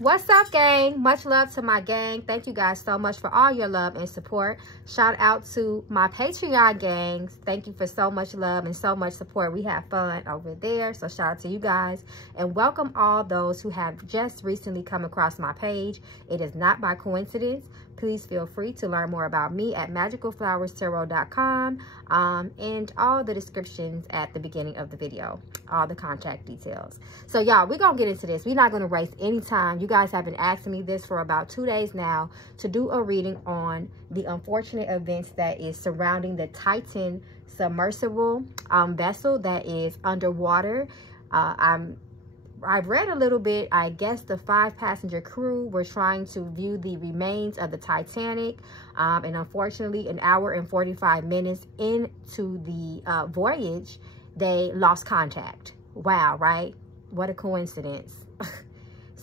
What's up, gang? Much love to my gang. Thank you guys so much for all your love and support. Shout out to my Patreon gangs. Thank you for so much love and so much support. We have fun over there, so shout out to you guys. And welcome all those who have just recently come across my page. It is not by coincidence. Please feel free to learn more about me at magicalflowerstarot.com and all the descriptions at the beginning of the video, all the contact details. So y'all, we're going to get into this. We're not going to waste any time. You guys have been asking me this for about 2 days now to do a reading on the unfortunate events that is surrounding the Titan submersible vessel that is underwater. I've read a little bit. I guess the 5-passenger crew were trying to view the remains of the Titanic. And unfortunately, an hour and 45 minutes into the voyage, they lost contact. Wow, right? What a coincidence.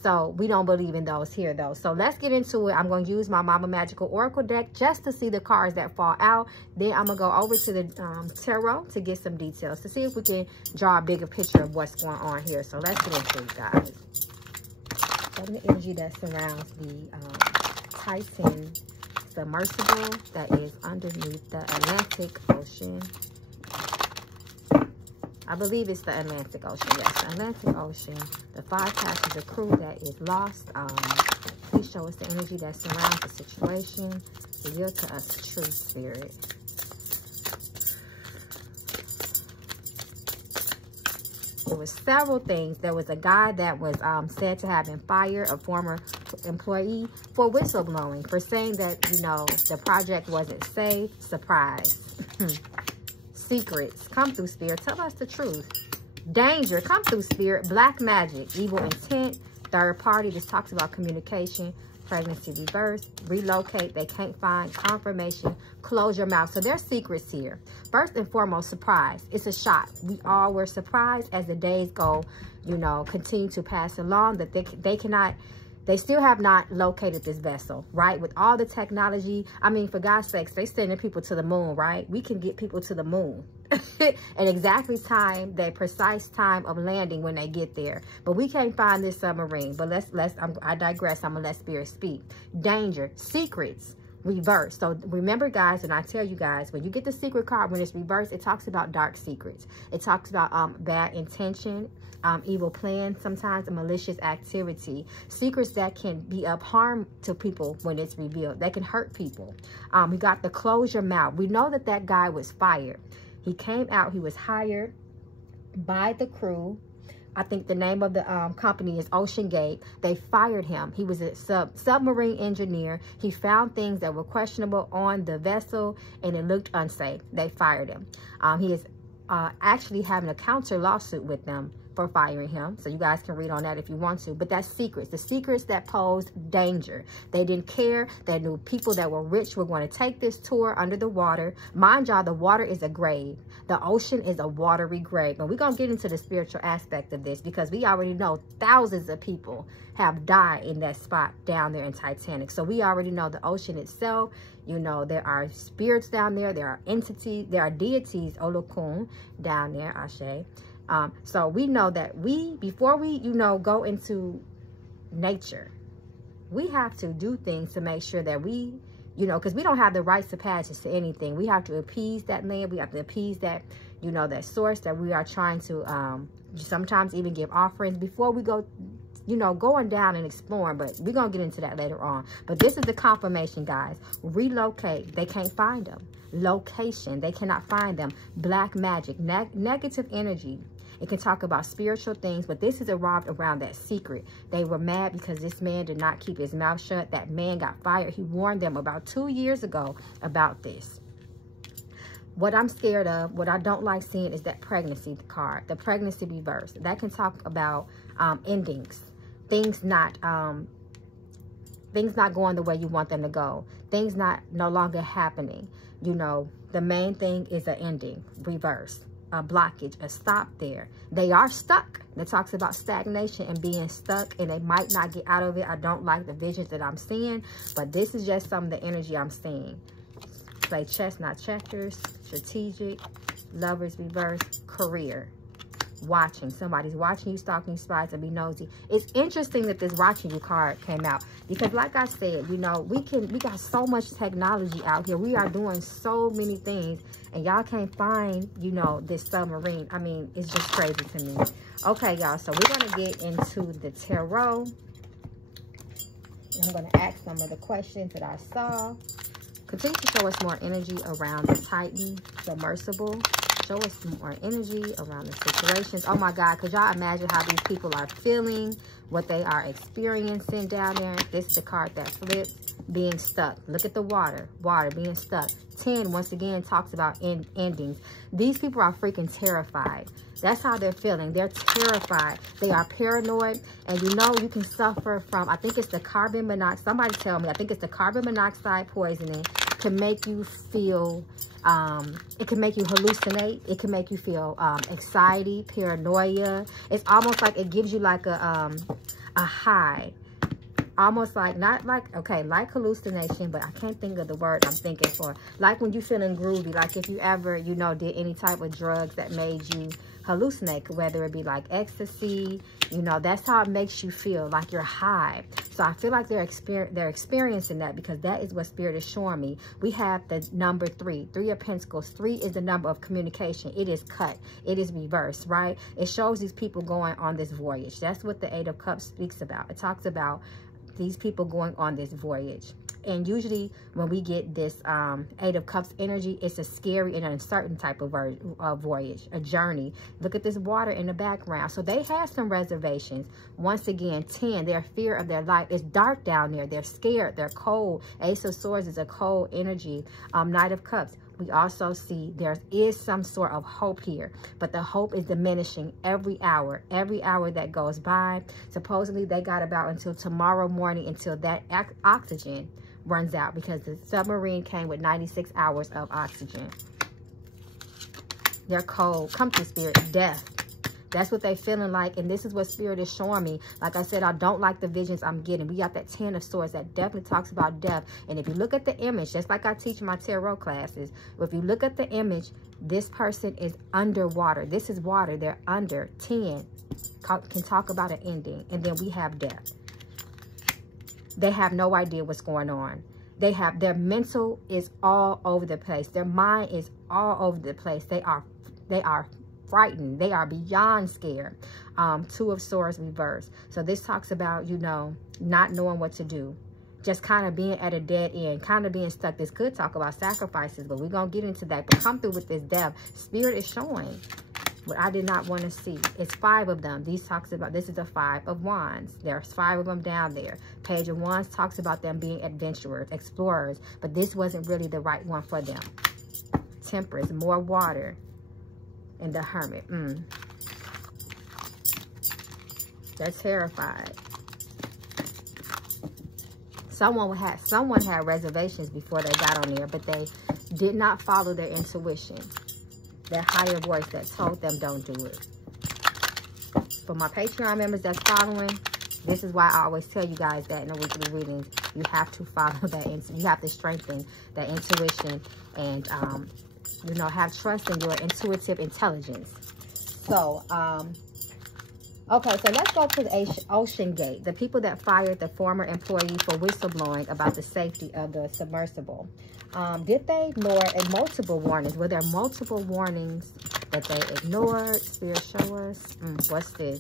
So we don't believe in those here, though. So let's get into it. I'm going to use my Mama Magical Oracle deck just to see the cards that fall out. Then I'm going to go over to the tarot to get some details to see if we can draw a bigger picture of what's going on here. So let's get into it, guys. And the energy that surrounds the Titan submersible that is underneath the Atlantic Ocean. I believe it's the Atlantic Ocean. Yes, the Atlantic Ocean. The 5-passenger crew that is lost. Please show us the energy that surrounds the situation. Reveal to us the true spirit. There was several things. There was a guy that was said to have been fired, a former employee, for whistleblowing, for saying that, you know, the project wasn't safe. Surprise. Secrets, come through, spirit. Tell us the truth. Danger, come through, spirit. Black magic, evil intent, third party. This talks about communication. Pregnancy reverse, relocate, they can't find confirmation, close your mouth. So there's secrets here. First and foremost, surprise. It's a shock. We all were surprised as the days go, you know, continue to pass along, that they still have not located this vessel, right? With all the technology, I mean, for God's sakes, they're sending people to the moon, right? We can get people to the moon and exactly time, the precise time of landing when they get there. But we can't find this submarine. But I digress. I'm gonna let spirit speak. Danger, secrets, reverse. So remember, guys, and I tell you guys, when you get the secret card, when it's reversed, it talks about dark secrets. It talks about bad intention, evil plans, sometimes a malicious activity, secrets that can be of harm to people when it's revealed. That can hurt people. We got the close your mouth. We know that that guy was fired. He came out. He was hired by the crew. I think the name of the company is Ocean Gate. They fired him. He was a submarine engineer. He found things that were questionable on the vessel, and it looked unsafe. They fired him. He is actually having a counter lawsuit with them for firing him. So you guys can read on that if you want to. But that's secrets. The secrets that posed danger. They didn't care. They knew people that were rich were going to take this tour under the water. Mind y'all, the water is a grave. The ocean is a watery grave. But we're going to get into the spiritual aspect of this, because we already know thousands of people have died in that spot down there in Titanic. So we already know the ocean itself. You know, there are spirits down there. There are entities. There are deities, Olokun, down there, Ashe. So we know that before we, you know, go into nature, we have to do things to make sure that we, you know, because we don't have the rights of passage to anything. We have to appease that land. We have to appease that, you know, that source that we are trying to sometimes even give offerings before we go, you know, going down and exploring. But we're going to get into that later on. But this is the confirmation, guys. Relocate. They can't find them. Location. They cannot find them. Black magic. Negative energy. It can talk about spiritual things, but this is revolved around that secret. They were mad because this man did not keep his mouth shut. That man got fired. He warned them about 2 years ago about this. What I'm scared of, what I don't like seeing, is that pregnancy card, the pregnancy reverse. That can talk about endings, things not going the way you want them to go, things no longer happening. You know, the main thing is an ending, reverse. A blockage, a stop there. They are stuck. It talks about stagnation and being stuck, and they might not get out of it. I don't like the visions that I'm seeing, but this is just some of the energy I'm seeing. Play chess, not checkers. Strategic, lovers reverse, career. watching. Somebody's watching you, stalking you, spies, and be nosy. It's interesting that this watching you card came out because, like I said, you know, we got so much technology out here. We are doing so many things, and y'all can't find, you know, this submarine. I mean, it's just crazy to me. Okay, y'all, so we're going to get into the tarot. I'm going to ask some of the questions that I saw. Continue to show us more energy around the Titan, submersible. Show us more energy around the situations. Oh my God, could y'all imagine how these people are feeling, what they are experiencing down there? This is the card that flips, being stuck. Look at the water, being stuck. 10, once again, talks about endings. These people are freaking terrified. That's how they're feeling. They're terrified. They are paranoid. And you know, you can suffer from, I think it's the carbon monoxide. Somebody tell me, I think it's the carbon monoxide poisoning can make you feel, it can make you hallucinate. It can make you feel anxiety, paranoia. It's almost like it gives you like a high. Almost like, not like, okay, like hallucination, but I can't think of the word I'm thinking for. Like when you're feeling groovy, like if you ever, you know, did any type of drugs that made you hallucinate, whether it be like ecstasy, you know, that's how it makes you feel, like you're high. So I feel like they're experiencing that, because that is what Spirit is showing me. We have the number 3, 3 of Pentacles. 3 is the number of communication. It is cut. It is reversed, right? It shows these people going on this voyage. That's what the 8 of Cups speaks about. It talks about these people going on this voyage. And usually when we get this 8 of Cups energy, it's a scary and uncertain type of voyage, a journey. Look at this water in the background. So they have some reservations. Once again, 10, their fear of their life. It's dark down there. They're scared. They're cold. Ace of Swords is a cold energy. Knight of Cups. We also see there is some sort of hope here, but the hope is diminishing every hour that goes by. Supposedly they got about until tomorrow morning until that oxygen runs out, because the submarine came with 96 hours of oxygen. They're cold. Come through, Spirit. Death. That's what they're feeling like, and this is what Spirit is showing me. Like I said, I don't like the visions I'm getting. We got that 10 of Swords that definitely talks about death. And if you look at the image, just like I teach my tarot classes, if you look at the image, this person is underwater. This is water. They're under. 10 can talk about an ending. And then we have death. They have no idea what's going on. Their mental is all over the place. Their mind is all over the place. They are frightened. They are beyond scared. 2 of Swords reversed. So this talks about, you know, not knowing what to do. Just kind of being at a dead end, kind of being stuck. This could talk about sacrifices, but we're going to get into that. But come through with this death. Spirit is showing what I did not want to see. It's 5 of them. These talks about, this is a 5 of Wands. There's 5 of them down there. Page of Wands talks about them being adventurers, explorers, but this wasn't really the right one for them. Temperance, more water. And the Hermit. They're terrified. Someone had reservations before they got on there, but they did not follow their intuition. Their higher voice that told them don't do it. For my Patreon members that's following, this is why I always tell you guys that in the weekly readings, you have to follow that. You have to strengthen that intuition and you know, have trust in your intuitive intelligence. So, okay, so let's go to the Ocean Gate. The people that fired the former employee for whistleblowing about the safety of the submersible. Did they ignore multiple warnings? Were there multiple warnings that they ignored? Spirit, show us. What's this?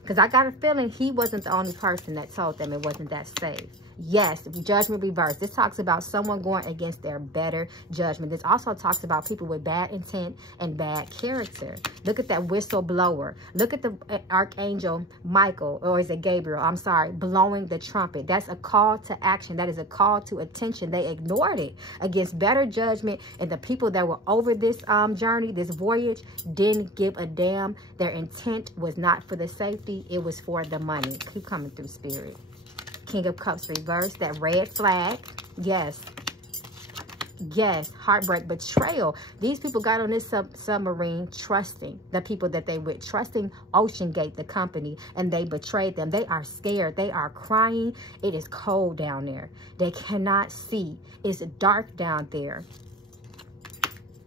Because I got a feeling he wasn't the only person that told them it wasn't that safe. Yes, judgment reversed. This talks about someone going against their better judgment. This also talks about people with bad intent and bad character. Look at that whistleblower. Look at the Archangel Michael, or is it Gabriel? I'm sorry, blowing the trumpet. That's a call to action. That is a call to attention. They ignored it against better judgment, and the people that were over this journey, this voyage, didn't give a damn. Their intent was not for the safety. It was for the money. Keep coming through, Spirit. King of Cups reversed, that red flag. Yes. Yes. Heartbreak, betrayal. These people got on this submarine trusting the people that they with, trusting Ocean Gate, the company, and they betrayed them. They are scared. They are crying. It is cold down there. They cannot see. It's dark down there.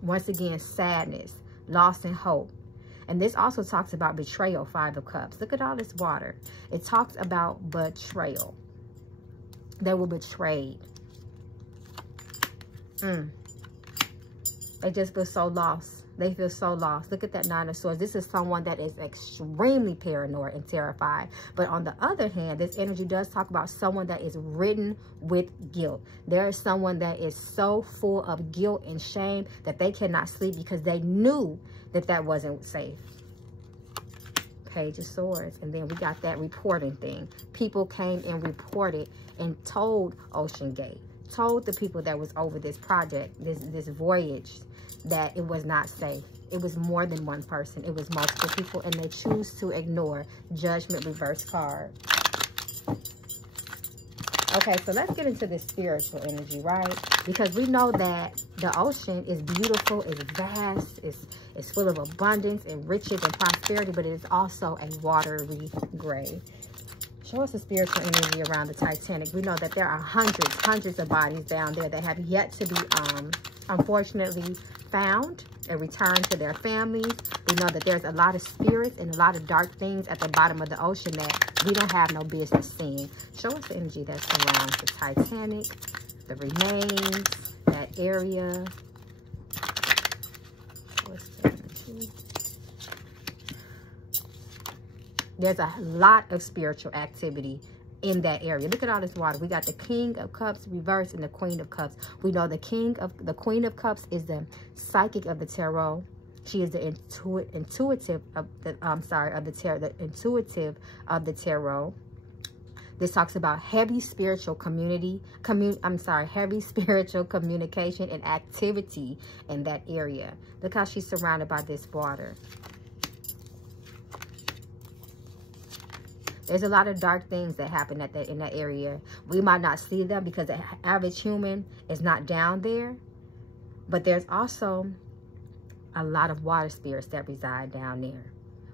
Once again, sadness, loss and hope. And this also talks about betrayal, 5 of Cups. Look at all this water. It talks about betrayal. They were betrayed. They just feel so lost. They feel so lost. Look at that 9 of Swords. This is someone that is extremely paranoid and terrified. But on the other hand, this energy does talk about someone that is ridden with guilt. There is someone that is so full of guilt and shame that they cannot sleep because they knew that that wasn't safe. Page of Swords. And then we got that reporting thing. People came and reported and told Ocean Gate, told the people that was over this project, this voyage, that it was not safe. It was more than one person. It was multiple people, and they choose to ignore. Judgment, reverse card. Okay, so let's get into this spiritual energy, right? Because we know that the ocean is beautiful, it's vast, it's full of abundance and riches and prosperity, but it is also a watery gray. Show us the spiritual energy around the Titanic. We know that there are hundreds of bodies down there that have yet to be, unfortunately, found and returned to their families. We know that there's a lot of spirits and a lot of dark things at the bottom of the ocean that we don't have no business seeing. Show us the energy that surrounds the Titanic, the remains, that area. Show us the energy. There's a lot of spiritual activity in that area. Look at all this water. We got the King of Cups reversed and the Queen of Cups. We know the Queen of Cups is the psychic of the tarot. She is the intuitive of the intuitive of the tarot. This talks about heavy spiritual heavy spiritual communication and activity in that area. Look how she's surrounded by this water. There's a lot of dark things that happen in that area. We might not see them because the average human is not down there. But there's also a lot of water spirits that reside down there.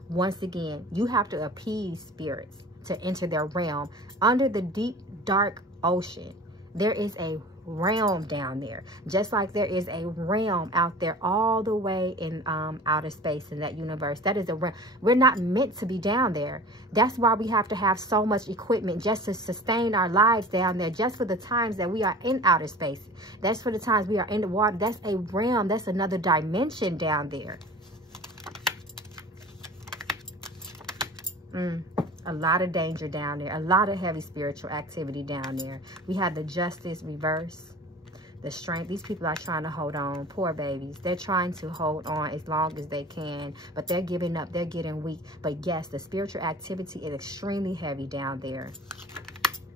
Once again, you have to appease spirits to enter their realm. Under the deep, dark ocean, there is a realm down there, just like there is a realm out there all the way in outer space in that universe. That is a realm. We're not meant to be down there. That's why we have to have so much equipment just to sustain our lives down there, just for the times that we are in outer space. That's for the times we are in the water. That's a realm. That's another dimension down there. A lot of danger down there. A lot of heavy spiritual activity down there. We have the Justice reverse. The Strength. These people are trying to hold on. Poor babies. They're trying to hold on as long as they can. But they're giving up. They're getting weak. But yes, the spiritual activity is extremely heavy down there.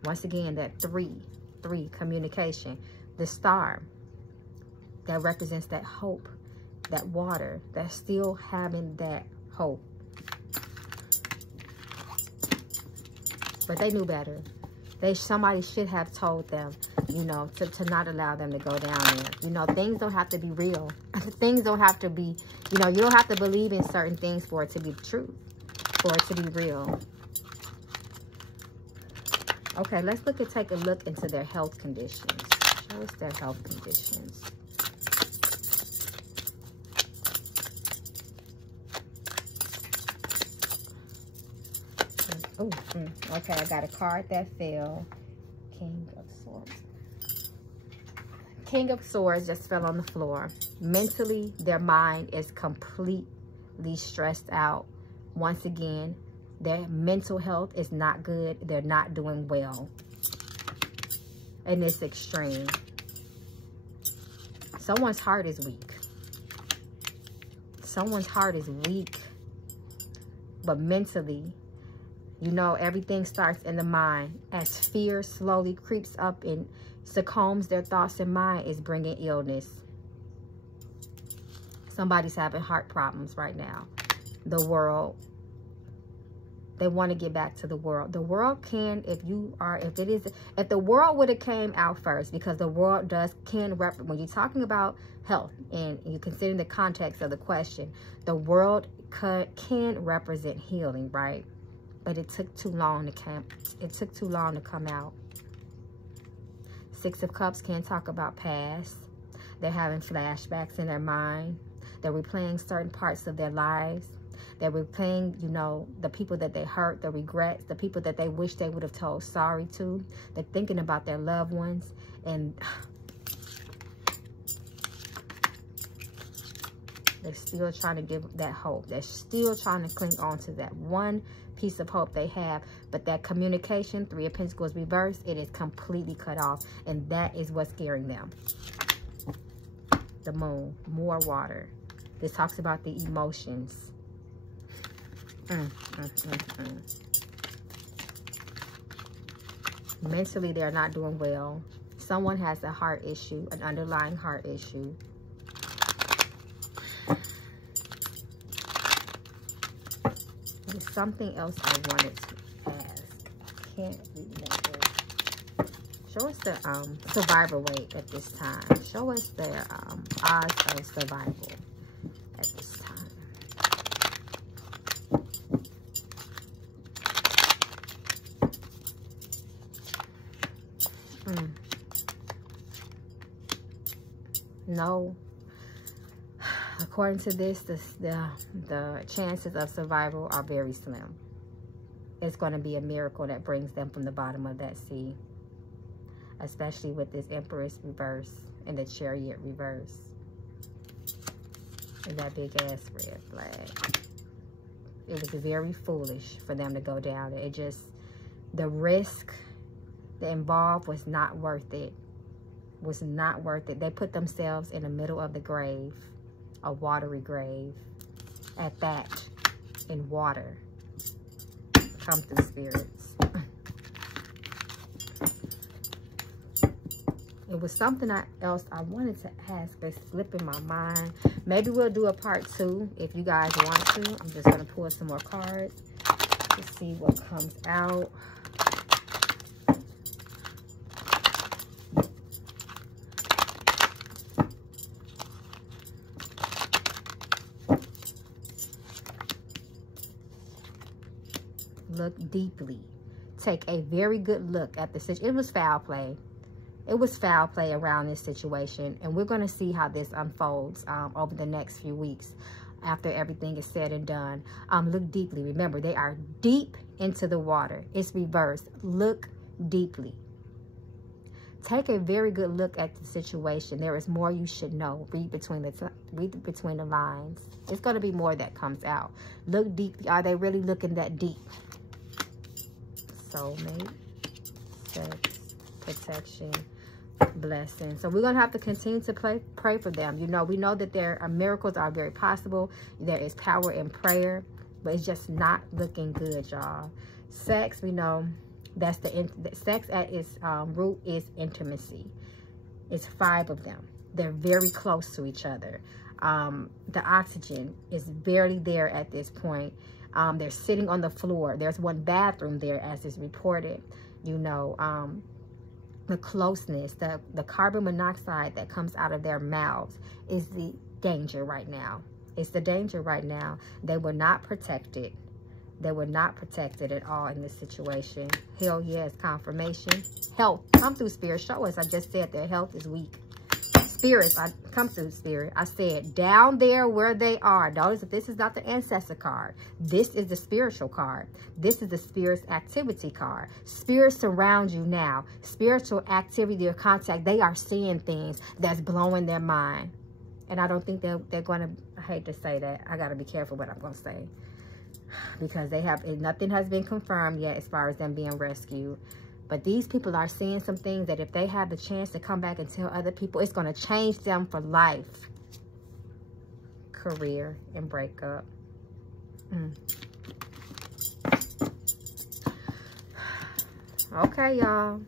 Once again, that three communication. The Star. That represents that hope. That water. That's still having that hope. But they knew better. Somebody should have told them, you know, to not allow them to go down there. You know, things don't have to be real. Things don't have to be, you know, you don't have to believe in certain things for it to be true, for it to be real. Okay, let's take a look into their health conditions. Show us their health conditions. Oh, okay, I got a card that fell. King of Swords. King of Swords just fell on the floor. Mentally, their mind is completely stressed out. Once again, their mental health is not good. They're not doing well. And it's extreme. Someone's heart is weak. Someone's heart is weak. But mentally, you know, everything starts in the mind. As fear slowly creeps up and succumbs their thoughts and mind, is bringing illness. Somebody's having heart problems right now. The world. They want to get back to the world. The world can, if the world would have came out first, because the world when you're talking about health and you're considering the context of the question, the world can represent healing, right? But it took too long to come out. 6 of Cups can't talk about past. They're having flashbacks in their mind. They're replaying certain parts of their lives. They're replaying, you know, the people that they hurt, the regrets, the people that they wish they would have told sorry to. They're thinking about their loved ones, and they're still trying to give that hope. They're still trying to cling on to that one piece of hope they have. But that communication, Three of Pentacles reversed, it is completely cut off. And that is what's scaring them. The Moon, more water. This talks about the emotions. Mentally, they're not doing well. Someone has a heart issue, an underlying heart issue. There's something else I wanted to ask. I can't remember. Show us the survival rate at this time. Show us their odds of survival at this time. No. According to this, the chances of survival are very slim. It's going to be a miracle that brings them from the bottom of that sea. Especially with this Empress reverse and the Chariot reverse. And that big ass red flag. It was very foolish for them to go down. It just, the risk involved was not worth it. Was not worth it. They put themselves in the middle of the grave. A watery grave. At that. In water. Come through, spirits. It was something else I wanted to ask, but it's slipping my mind. Maybe we'll do a part 2 if you guys want to. I'm just going to pull some more cards to see what comes out. Look deeply. Take a very good look at the situation. It was foul play. It was foul play around this situation, and we're going to see how this unfolds over the next few weeks after everything is said and done. Look deeply. Remember, they are deep into the water. It's reversed. Look deeply. Take a very good look at the situation. There is more you should know. Read between the lines. It's going to be more that comes out. Look deeply. Are they really looking that deep? Soulmate, sex, protection, blessing. So we're going to have to continue to pray for them. You know, we know that there are miracles are very possible. There is power in prayer, but it's just not looking good, y'all. Sex, we know that's the sex at its root is intimacy. It's 5 of them. They're very close to each other. The oxygen is barely there at this point. They're sitting on the floor. There's one bathroom there, as is reported. You know, the closeness, the carbon monoxide that comes out of their mouths is the danger right now. It's the danger right now. They were not protected. They were not protected at all in this situation. Hell yes, confirmation. Health, come through, spirit. Show us. I just said their health is weak. Spirits, I come through, spirit. I said down there where they are. Notice that this is not the ancestor card. This is the spiritual card. This is the spirit's activity card. Spirits surround you now. Spiritual activity or contact, they are seeing things that's blowing their mind. And I don't think they're going to, I hate to say that. I got to be careful what I'm going to say. Because they have, nothing has been confirmed yet as far as them being rescued. But these people are seeing some things that if they have the chance to come back and tell other people, it's going to change them for life. Career and breakup. Okay, y'all.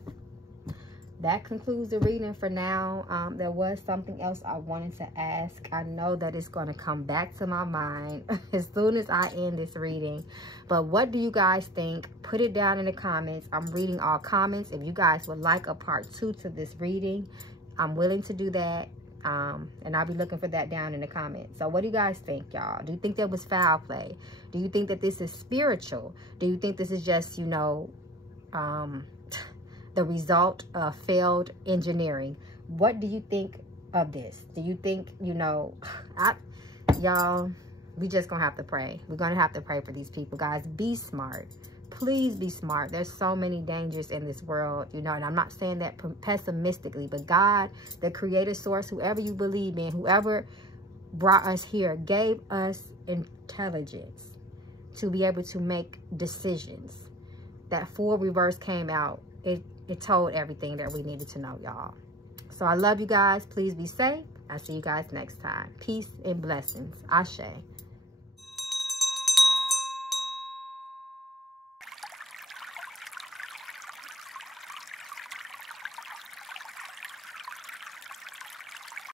That concludes the reading for now. There was something else I wanted to ask. I know that it's going to come back to my mind as soon as I end this reading. But what do you guys think? Put it down in the comments. I'm reading all comments. If you guys would like a part 2 to this reading, I'm willing to do that. And I'll be looking for that down in the comments. So what do you guys think, y'all? Do you think there was foul play? Do you think that this is spiritual? Do you think this is just, you know, the result of failed engineering? What do you think of this? Do you think, you know, y'all, We just gonna have to pray. We're gonna have to pray for these people, guys. Be smart. Please be smart. There's so many dangers in this world, you know, and I'm not saying that pessimistically, but God, the creator source, whoever you believe in, whoever brought us here, gave us intelligence to be able to make decisions. That full reverse came out. It told everything that we needed to know, y'all. So I love you guys. Please be safe. I'll see you guys next time. Peace and blessings. Ashe.